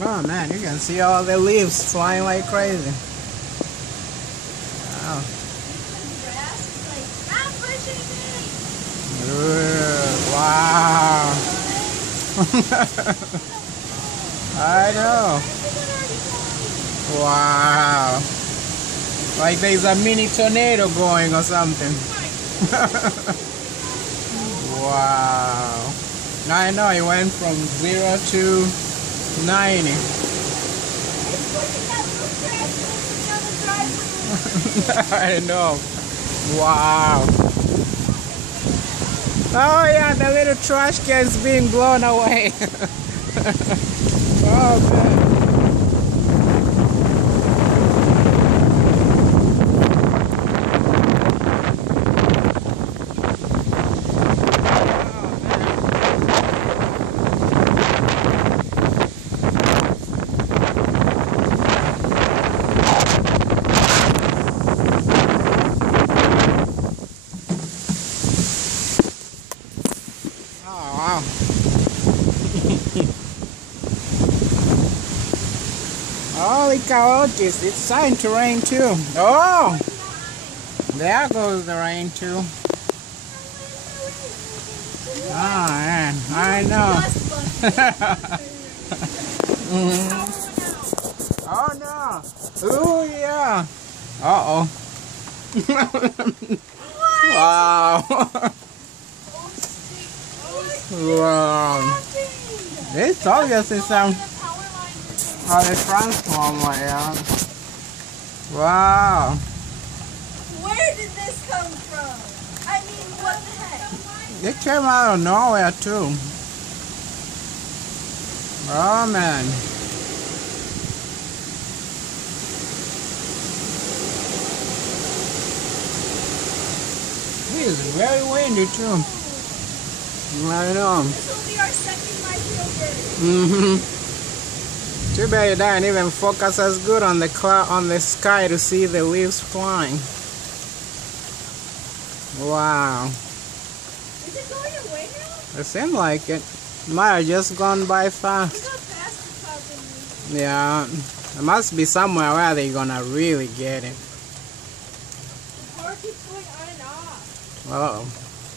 Oh man, you can see all the leaves flying like crazy. Wow. Wow. I know. Wow. Like there's a mini tornado going or something. Wow. I know, it went from 0 to 90. I know. Wow. Oh yeah, the little trash can's being blown away. Oh man. Holy coyotes, it's time to rain too. Oh! There goes the rain too. Oh man, I know. Oh no! Oh yeah! Uh-oh. Wow! Wow! It's obviously some the transformer, yeah. Wow. Where did this come from? I mean, what the heck? It came out of nowhere too. Oh man. It is very windy too. I know. This will be our second microgrid. Mm-hmm. Too bad it didn't even focus as good on the cloud, on the sky to see the leaves flying. Wow. Is it going away now? It seemed like it. Might have just gone by fast. Look how fast the clouds are moving. Yeah. It must be somewhere where they're gonna really get it. The power keeps going on and off. Uh-oh.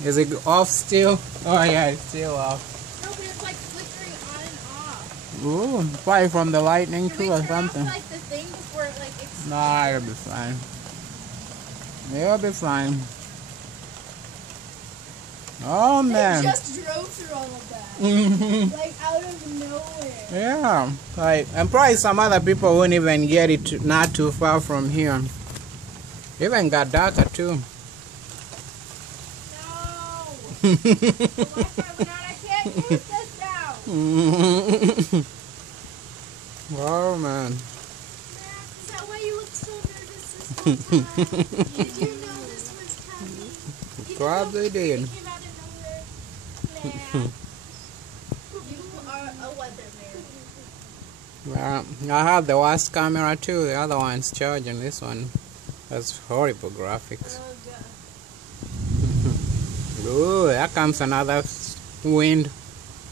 Is it off still? Oh yeah, it's still off. No, but it's like flickering on and off. Ooh, probably from the lightning too or something. Like the thing before it like explodes? Nah, it'll be fine. It'll be fine. Oh man. They just drove through all of that. Like out of nowhere. Yeah. Like, and probably some other people won't even get it not too far from here. Even got darker too. No. I can't use this now. Oh man. Max, is that why you looked so nervous this whole time? Did you know this was coming? Probably did. It came out of nowhere. Nah. You are a weatherman. Well, I have the worst camera too. The other one's charging. This one has horrible graphics. Oh, God. Ooh, there comes another wind.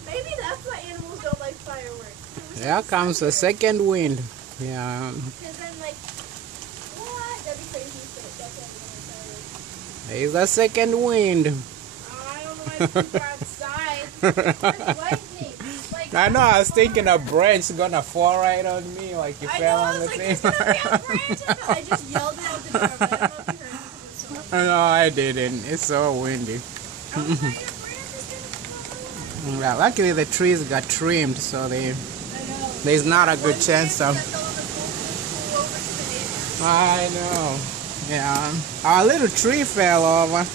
Maybe that's why animals don't like fireworks. There comes a second wind. Yeah. Because then, like, what? That'd be crazy if that's why they don't like fireworks. There's a second wind. I don't know if you go outside. There's lightning. Like, I know, I was thinking a branch gonna fall right on me, like you fell on the thing. I just yelled it out the door, but I don't know if you heard it because it's so loud. No, I didn't. It's so windy. I was like, your branch is gonna fall. Yeah, luckily the trees got trimmed, so there's not a good chance of. I know. Yeah, our little tree fell over.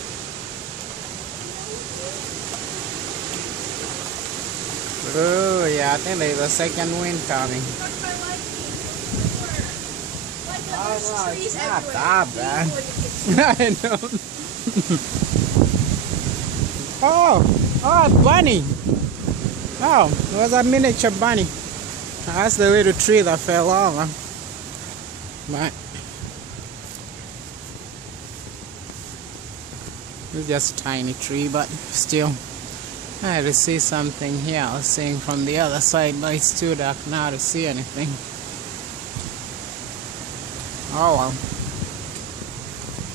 Oh yeah, I think there's a second wind coming. Oh no, it's not that bad. I know. Oh, bunny. Oh, it was a miniature bunny. That's the little tree that fell over. But it's just a tiny tree, but still. I had to see something here. I was seeing from the other side, but it's too dark now to see anything. Oh well.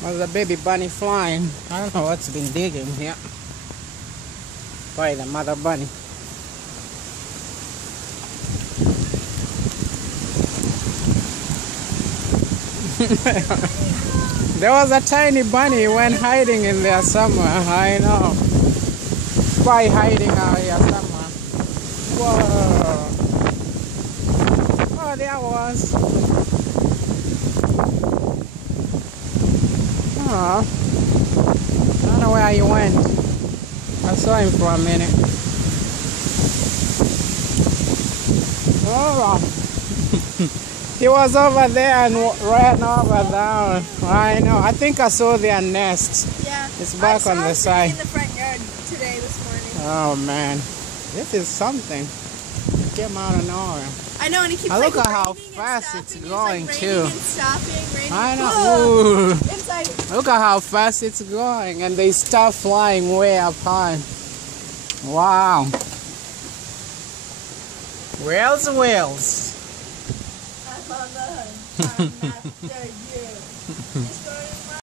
There's a baby bunny flying. I don't know what's been digging here. Probably the mother bunny. There was a tiny bunny went hiding in there somewhere. I know. Probably hiding out here somewhere. Whoa. Oh, there was. Oh. I don't know where he went. I saw him for a minute. Oh. He was over there and ran over down. I know. I think I saw their nest. Yeah. It's back on the side. In the front yard today, this morning. Oh man, this is something. It came out of nowhere. I know, and he keeps Look like, at how raining fast and it's stopping. going He's, like, too. raining and stopping, raining. I know. Whoa. Ooh. Inside. Look at how fast it's going, and they start flying way up high. Wow. Whales, whales. I'm on the hunt. I'm after you.